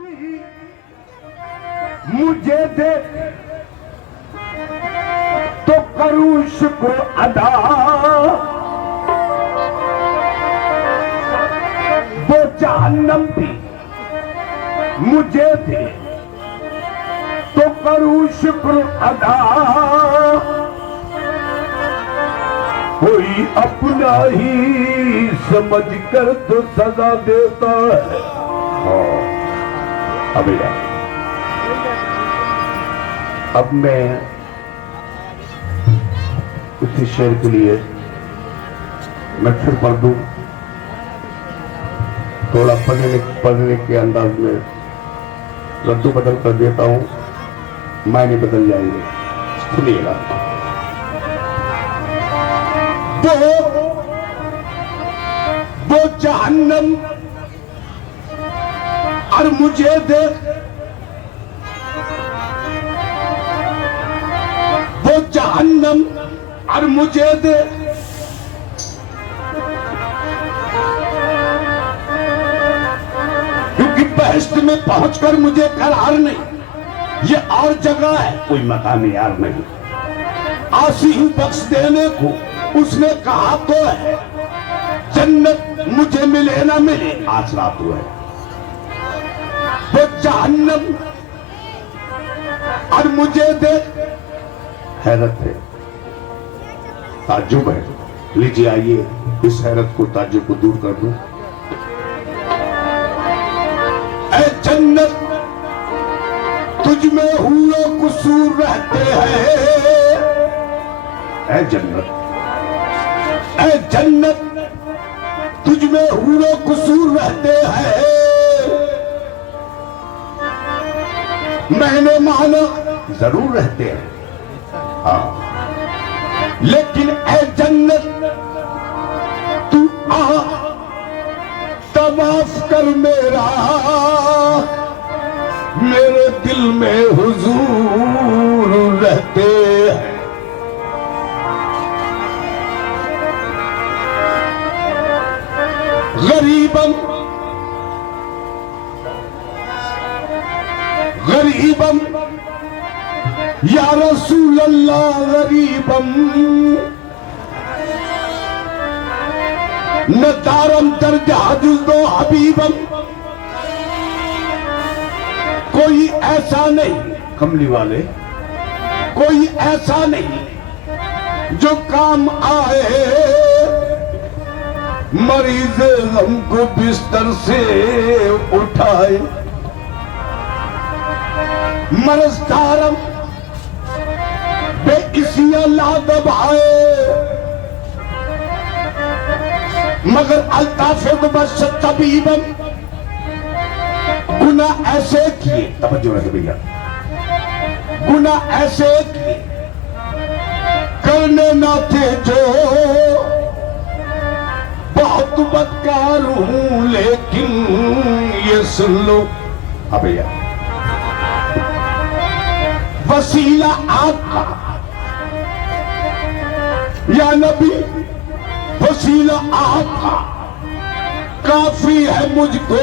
भी मुझे दे तो करूं शुक्र अदा, वो जहन्नम भी मुझे दे तो करूं शुक्र अदा, कोई अपना ही समझ कर तो सजा देता है। अब मैं उसी शेर के लिए मैं फिर पढ़ दूं, थोड़ा पढ़ने के अंदाज में रद्दू बदल कर देता हूं, मायने बदल जाएंगे। सुनिएगा। वो जहन्नम और मुझे दे, वो जहन्नम और मुझे दे, क्योंकि बहश्त में पहुंचकर मुझे करार नहीं, ये और जगह है, कोई मकाम यार नहीं। आसी हूं बख्श देने को उसने कहा तो है, जन्नत मुझे मिले ना मिले आसरा तो है। वो जहन्नम और मुझे दे, हैरत है, ताज्जुब है। लीजिए आइए इस हैरत को, ताज्जुब को दूर कर दूं। ऐ जन्नत तुझ में हुए कसूर रहते हैं, ऐ जन्नत, ऐ जन्नत तुझ में हुए कसूर रहते हैं। मैंने माना जरूर रहते हैं, हाँ, लेकिन ऐ जन्नत तू आ तवाफ कर मेरा, मेरे दिल में हुजूर रहते हैं। गरीबम गरीबम या रसूल अल्लाह, गरीबम न दारम दर्जा दो हबीबम। कोई ऐसा नहीं, कमली वाले, कोई ऐसा नहीं जो काम आए मरीज हमको बिस्तर से उठाए। मरजदारम बेइसिया ला दबाए, मगर अल्ताफ बशत तबीबम। गुनाह ऐसे किए, तवज्जो रखे भैया, गुनाह ऐसे किए करने ना थे जो, बहुत बदकार हूं लेकिन ये सुन लो। हाँ भैया, वसीला आपका या नबी, वसीला आपका काफी है मुझको।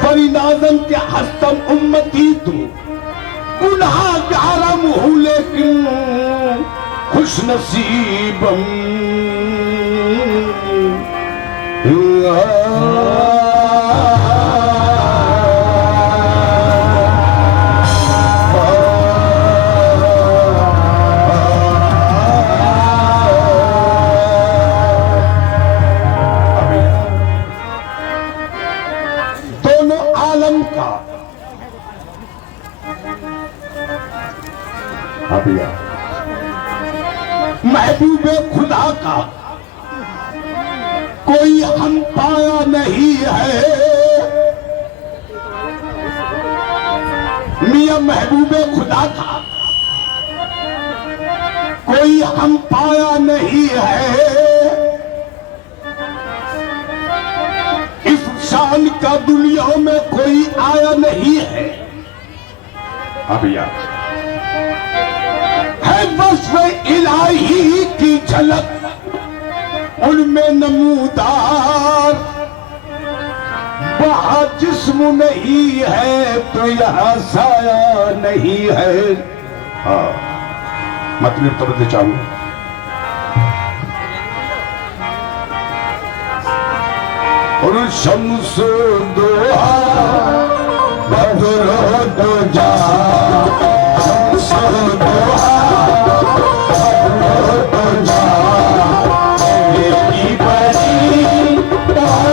फरीदाजम के हस्तम उम्मती तू, गुनाहगारम हूं लेकिन खुश नसीबम। दोनों आलम का महबूबे खुदा का कोई हम पाया नहीं है। मियां महबूबे खुदा का कोई हम पाया नहीं है। इस शान का दुनिया में कोई आया नहीं है। भैया है वस्फ़ इलाही की झलक उनमें नमूदार वहां जिस्म नहीं है तो यहाँ साया नहीं है। हाँ मतलब तो चाहूँ और शम्स दोहा बदरो दो जा शम्स दोहा बदरो दो जा मेरी बड़ी ताकीर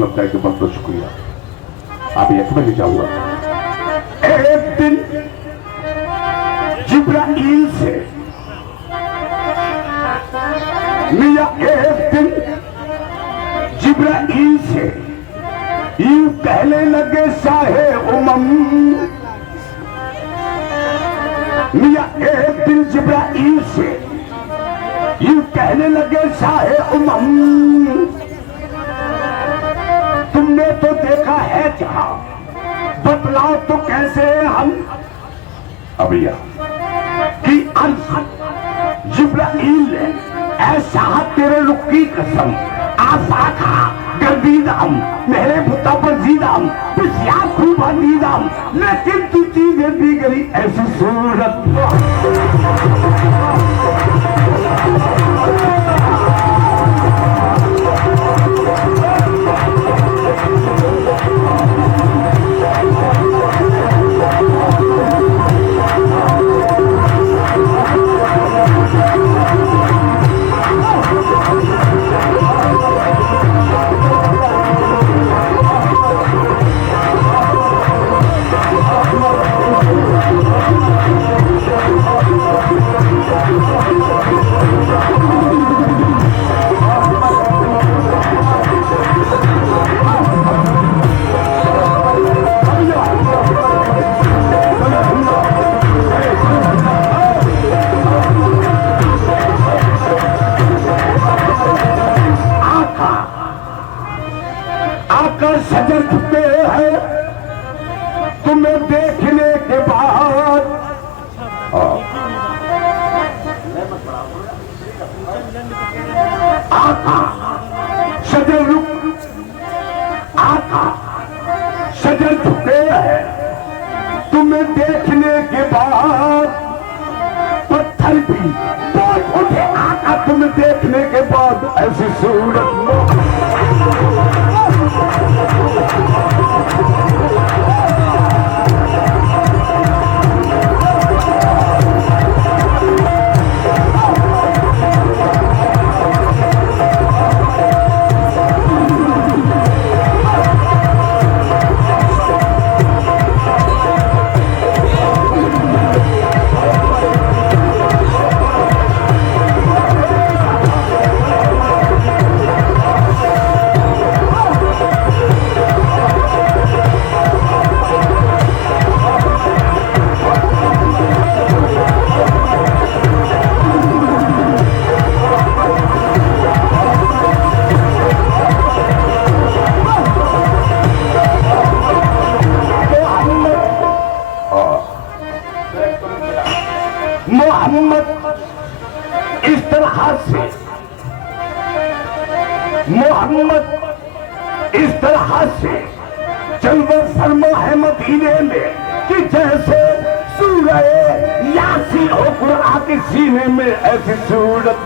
लगता है कि बहुत बहुत शुक्रिया। आप एक में जाऊंगा। एक दिन जिब्राइल से मिया एक दिन जिब्राइल से यूं कहने लगे शाहे उमम। मिया एक दिन जिब्राइल से यूं कहने लगे शाहे उमम, तुमने तो देखा है जहां, बतलाओ तो कैसे हम अभिया कि जिब्राइल ने ऐसा तेरे रुख की कसम आशा का गर्दीदाम मेरे पुता पर जीदाम पिछया खूब दीदाम लेकिन तू चीजें दी गई ऐसी सूरत सजर झुके हैं तुम्हें देखने के बाद आका सजर रुक आका सजर झुके हैं तुम्हें देखने के बाद पत्थर भी बोल उठे आका तुम्हें देखने के बाद ऐसी सूरत मोहम्मद इस तरह से जलवा फरमा है मदीने में कि जैसे सूरह यासीन हो कुरान के सीने में ऐसी सूरत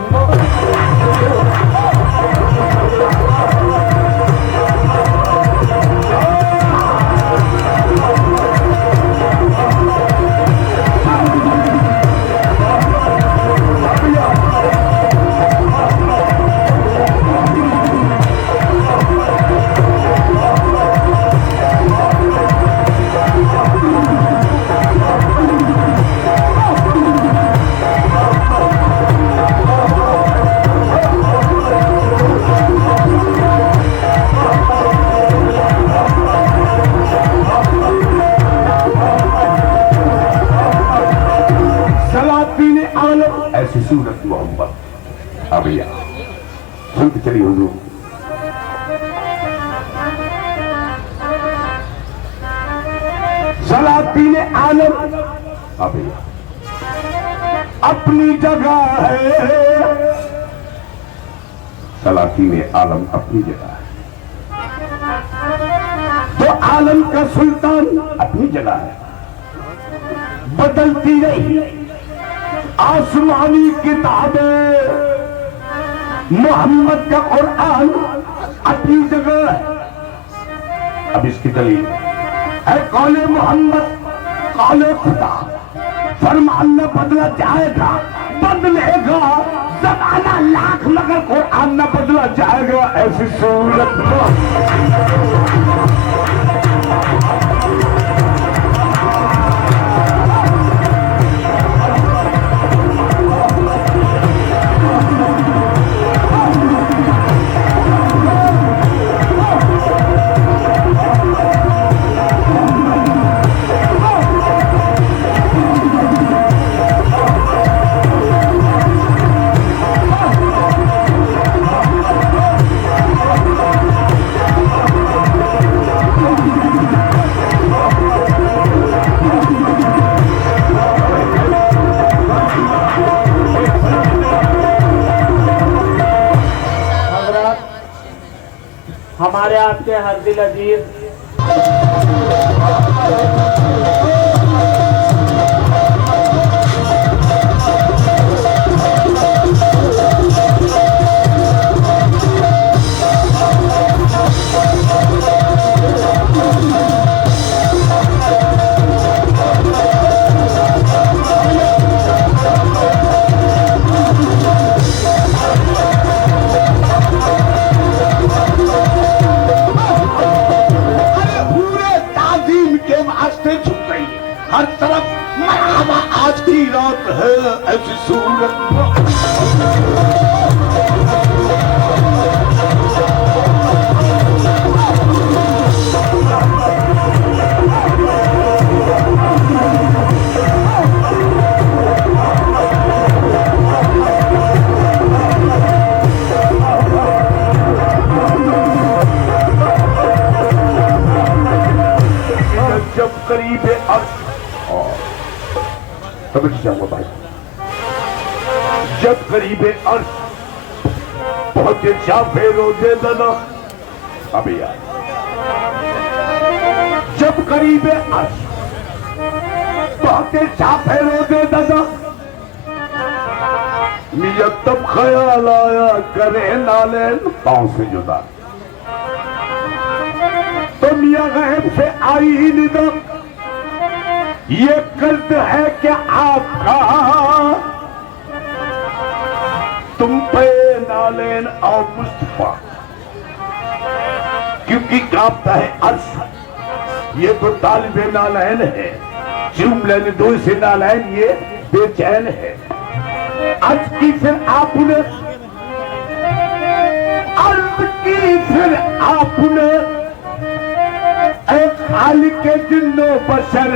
ऐसी सूरत मोहम्मद अबिया सुनते चलिए हुजूर सलातीन आलम अबिया अपनी जगह है सलातीन आलम अपनी जगह है तो आलम का सुल्तान अपनी जगह है बदलती रही आसमानी किताबें मोहम्मद का कुरान अपनी जगह है अब इसकी दलील है कौले मोहम्मद कौले खुदा फरमान न बदला जाएगा बदलेगा जमाना लाख मगर कुरान न बदला जाएगा ऐसी सूरत आपके हर दिल अजीज। अरे पूरे ताजीम के वास्ते झुक गई हर तरफ। मरहबा आज की रात है ऐसी सूरत। जब करीब अर्श समझ जाऊंगा भाई, जब करीब अर्श पहुंचे शाफे रोजे दादा। अभी यार जब करीब अर्श पहुंचे शाफे रोजे दादा, मियां तब ख्याल आया करे नालेन पांव से जुदा। तो मियां गैब से आई ही निदा, ये कर्ज है क्या आपका तुम पे नालेन और मुस्तफा, क्योंकि कांपता है अर्श। ये तो तालिबे नालैन है, चूम लेने दो से नालैन ये बेचैन है। अर्ज की फिर आपने, अर्ज की फिर आपने खालिक के जिन्नो बशर,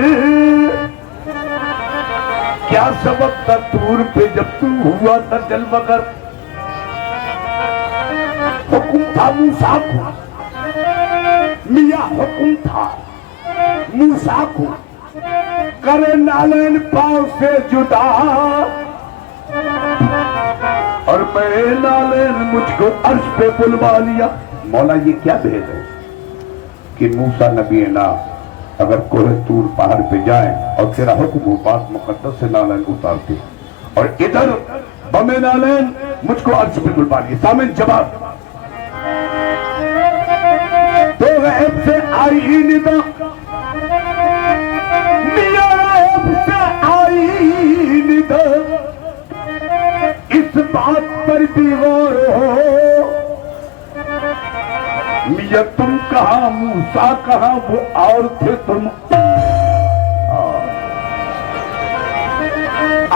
क्या सबक था तूर पे जब तू हुआ था जलमगर। हुक्म था मूसा को, मियां हुक्म था मूसा को, करे नालैन पांव से जुदा। और मैं नालैन मुझको अर्श पे बुलवा लिया। मौला ये क्या भेद है कि मूसा नबी ना अगर कोहे तूर पहाड़ पे जाए और तेरा हुक्म पाक मुकद्दस से नालैन उतारते, और इधर बमे नालैन मुझको अर्श पे बुलवा लिए। सामिन जवाब तो गैब से आई ही निदा, मियां गैब से आई ही निदा, इस बात पर दीवार हो। मियां तुम कहा मूसा कहा वो और थे तुम।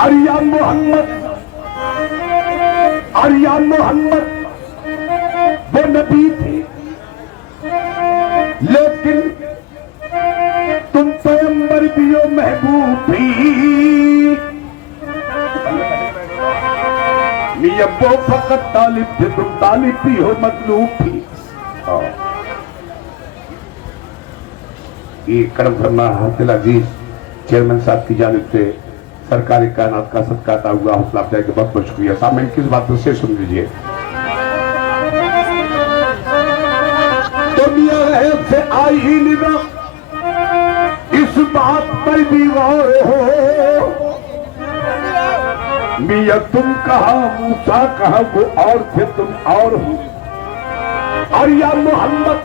अरिया मोहम्मद, अरिया मोहम्मद वो नबी थे, लेकिन तुम पैगंबर भी हो महबूब भी। मियां वो फकत तालिब थे, तुम तालिब भी हो मतलूब भी। ये करम फरमा हफ्ते अजीज चेयरमैन साहब की जानिब से सरकारी कायनात का सदका अता हुआ हौसला अफजाई के बहुत बहुत शुक्रिया। सामने किस बात से सुन लीजिए। तो मियां गैब से आई ही निदा, इस बात पर दीवार हो। मियां तुम कहा मूसा कहा वो और थे तुम और हो। और या मोहम्मद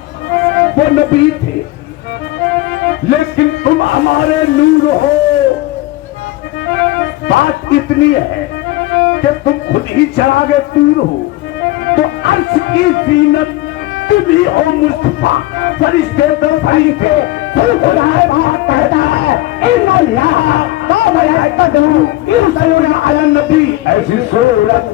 वो नबी थे, लेकिन तुम हमारे नूर हो। बात इतनी है कि तुम खुद ही चरागे तूर हो, तो अर्श की जीनत तुम ही हो मुस्तफा। फरिश्ते तो फरिश्ते कोई खुदाए बात कहता है नबी ऐसी सूरत।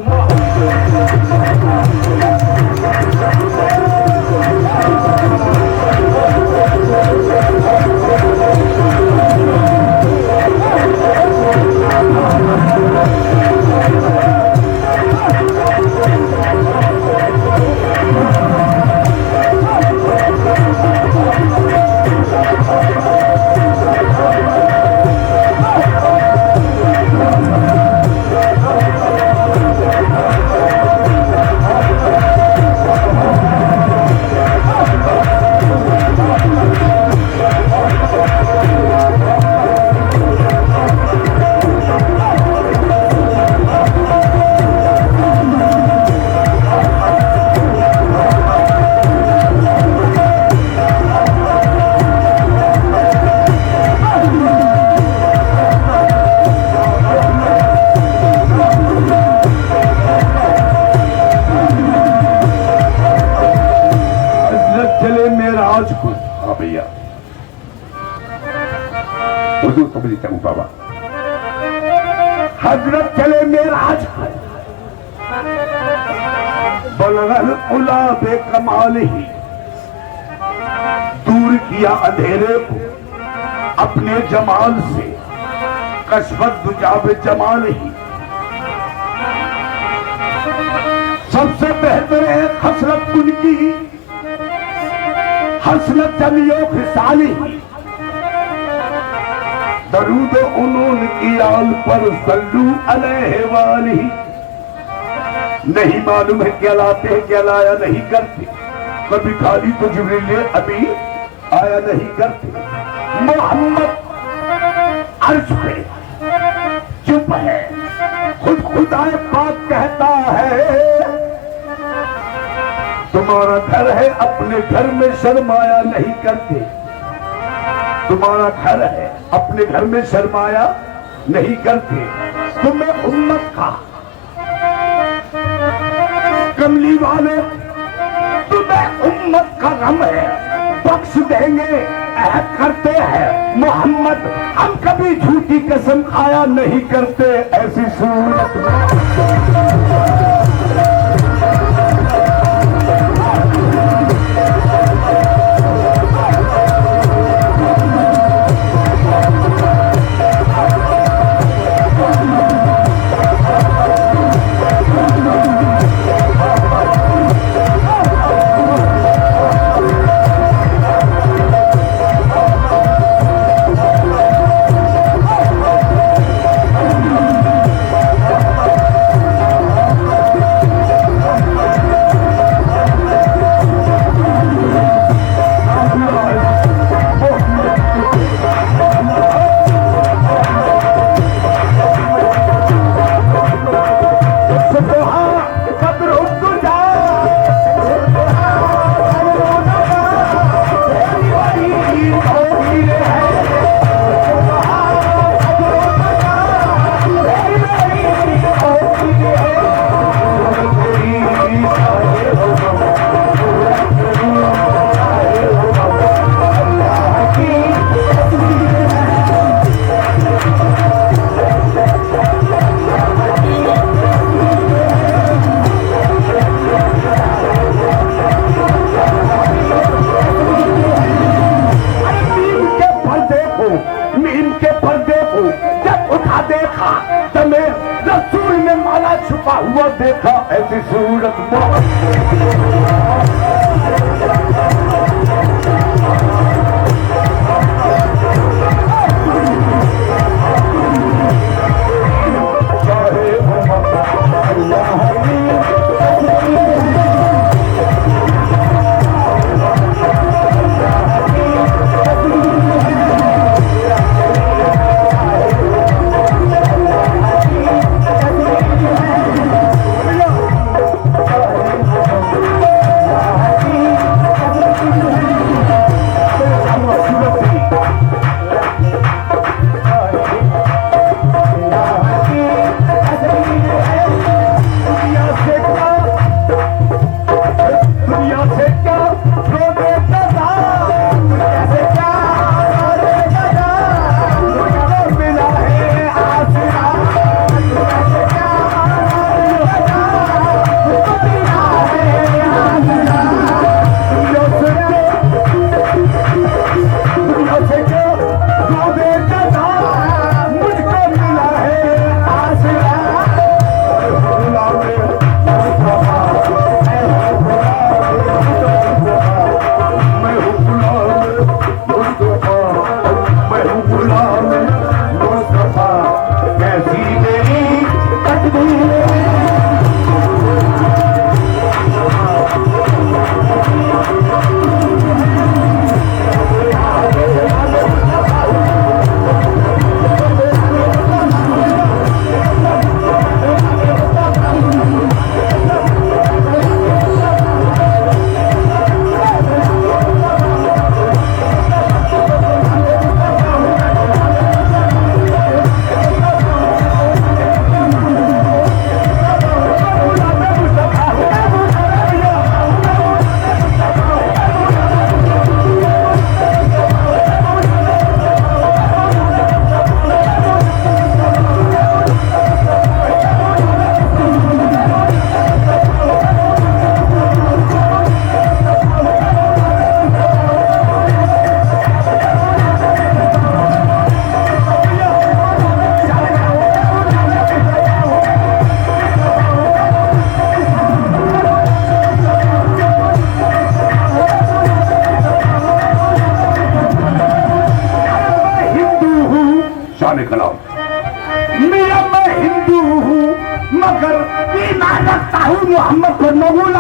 हजरत चले मेराज को। हाँ भैया उर्दू समझता हूँ बाबा। हजरत चले मेराज को, बलगल उला बेकमाल ही, दूर किया अंधेरे को अपने जमाल से, कशफत दुजाब जमाल ही। सबसे बेहतर है हसरत उनकी, हसरत जमियो खिसाली ही। दरूद उन्होंने की आल पर सल्लू अलैहि वाली। नहीं मालूम है क्या लाते हैं क्या लाया नहीं करते, कभी खाली तो जिब्रील अभी आया नहीं करते। मोहम्मद अर्श पे चुप है, खुद खुदा पाक कहता है, तुम्हारा घर है अपने घर में शर्माया नहीं करते। तुम्हारा घर है अपने घर में शर्माया नहीं करते। तुम्हें उम्मत का कमली वाले, तुम्हें उम्मत का गम है, बख्श देंगे अहद करते हैं मोहम्मद, हम कभी झूठी कसम खाया नहीं करते। ऐसी सूरत में छुपा हुआ देखा। ऐसी सूरत दिखलाओ। मेरा मैं हिंदू हूँ मगर ईमान रखता हूँ मोहम्मद पर मकबूल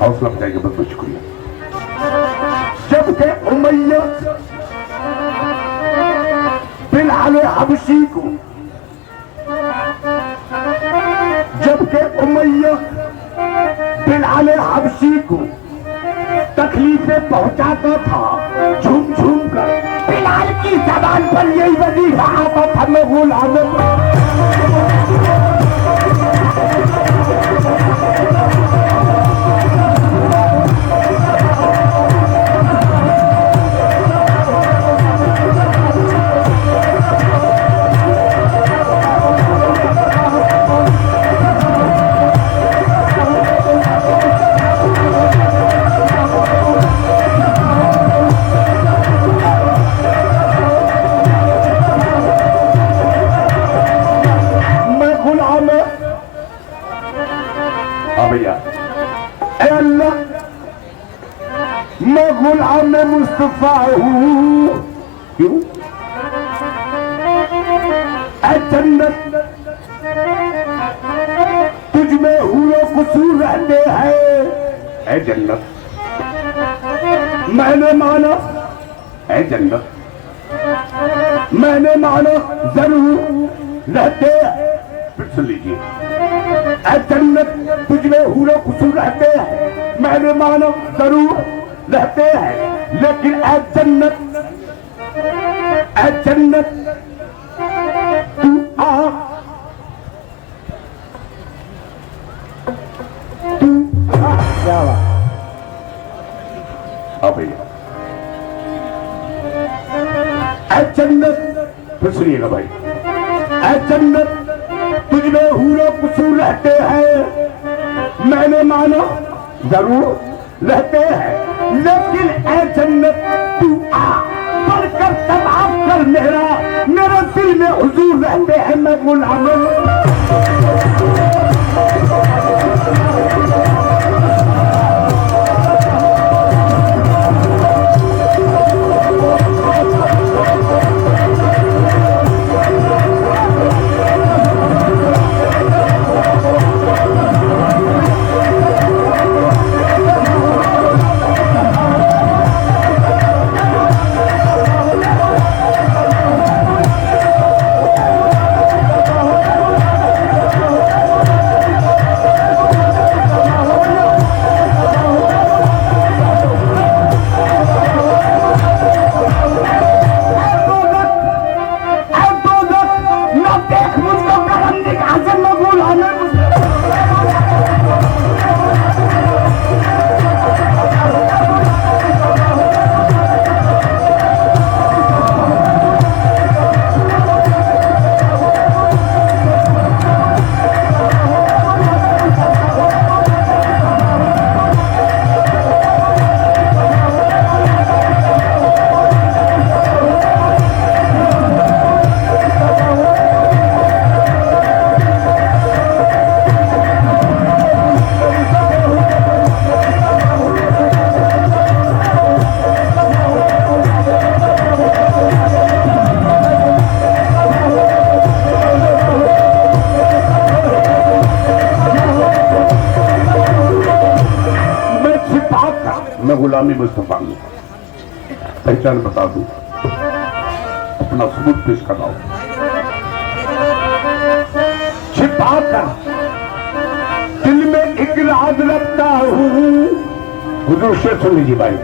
हौसला बताएगा, बहुत बहुत शुक्रिया। जबकि उमैया बिलाल हबशी को, जबकि उमैया बिलाल हबशी को तकलीफें पहुंचाता था झूम झूम कर। बिलाल की जबान पर यही वजीफा आता था, मैं गुलाम मैं गुलाम मुस्तफा हूँ। क्यों? ऐ जन्नत तुझ में हूरो कुसूर रहते हैं। ऐ जन्नत मैंने माना, ऐ जन्नत मैंने माना जरूर रहते हैं। फिर सुन लीजिए, ऐ जन्नत तुझ में हूरो कुसूर रहते हैं, मैंने माना जरूर रहते हैं, लेकिन ऐ जन्नत तू आ, तू क्या बात। हाँ भैया, ऐ जन्नत फिर सुनिएगा भाई, ऐ जन्नत तुझ में हूरो कुसूर रहते हैं, मैंने माना जरूर रहते हैं, लेकिन ऐ जन्नत तू आ, बढ़कर तमाम कर मेरे दिल में हुजूर रहते हैं, मैं गुलाम गुलामी मुस्तफा में पहचान बता दूं, अपना सबूत पेश कराओ। छिपा कर दिल में एक राज रखता हूँ। हुजूर शेर सुन लीजिए भाई।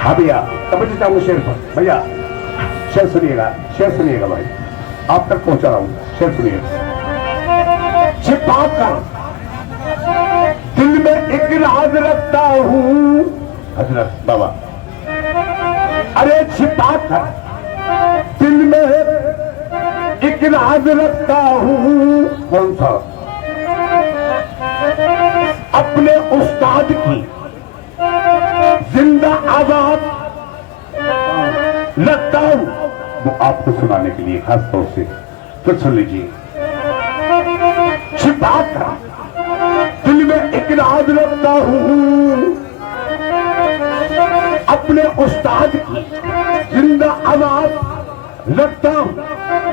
हाँ भैया, समझ जाऊंगा शेर पर भैया। शेर सुनिएगा भाई, आप तक पहुंचा रहा हूं, शेर सुनिएगा। छिपा कर दिल में एक राज रखता हूं, हजरत बाबा, अरे छिपा कर दिल में एक राज रखता हूं। कौन सा? अपने उस्ताद की जिंदा आवाज रखता हूं, वो आपको सुनाने के लिए खास तौर से, तो सुन लीजिए। छिपा कर दिल में एक राज रखता हूं, अपने उस्ताद की जिंदा आवाज रखता हूं।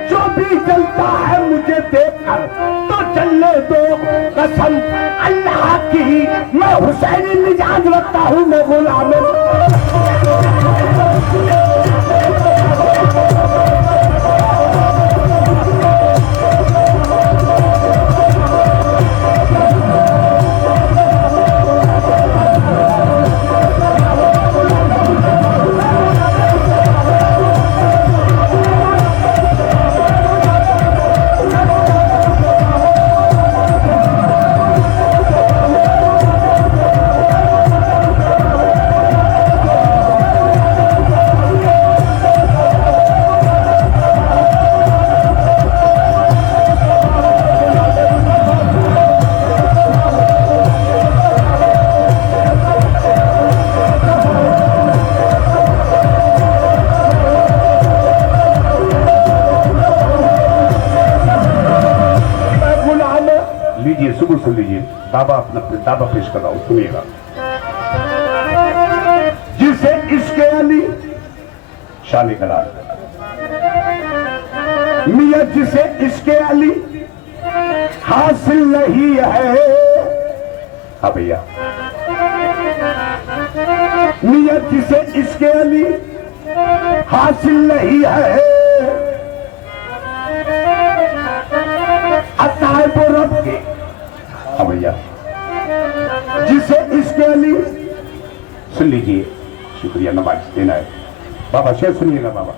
जो भी चलता है मुझे देखकर तो चलने दो, कसम अल्लाह की, मैं हुसैनी मिजाज रखता हूं, मैं गुलाम। सुन लीजिए, दावा अपना दावा पेश कर रहा हूं, सुनिएगा। जिसे इश्क़ अली शान कलाल, मियां जिसे इश्क़ अली हासिल नहीं है, हाँ भैया, मियां जिसे इश्क़ अली हासिल नहीं है, अताब रब के, हाँ भैया, जिसे इश्क़ अली, सुन लीजिए, शुक्रिया, नमाज देना है बाबा, शेर सुनिएगा बाबा।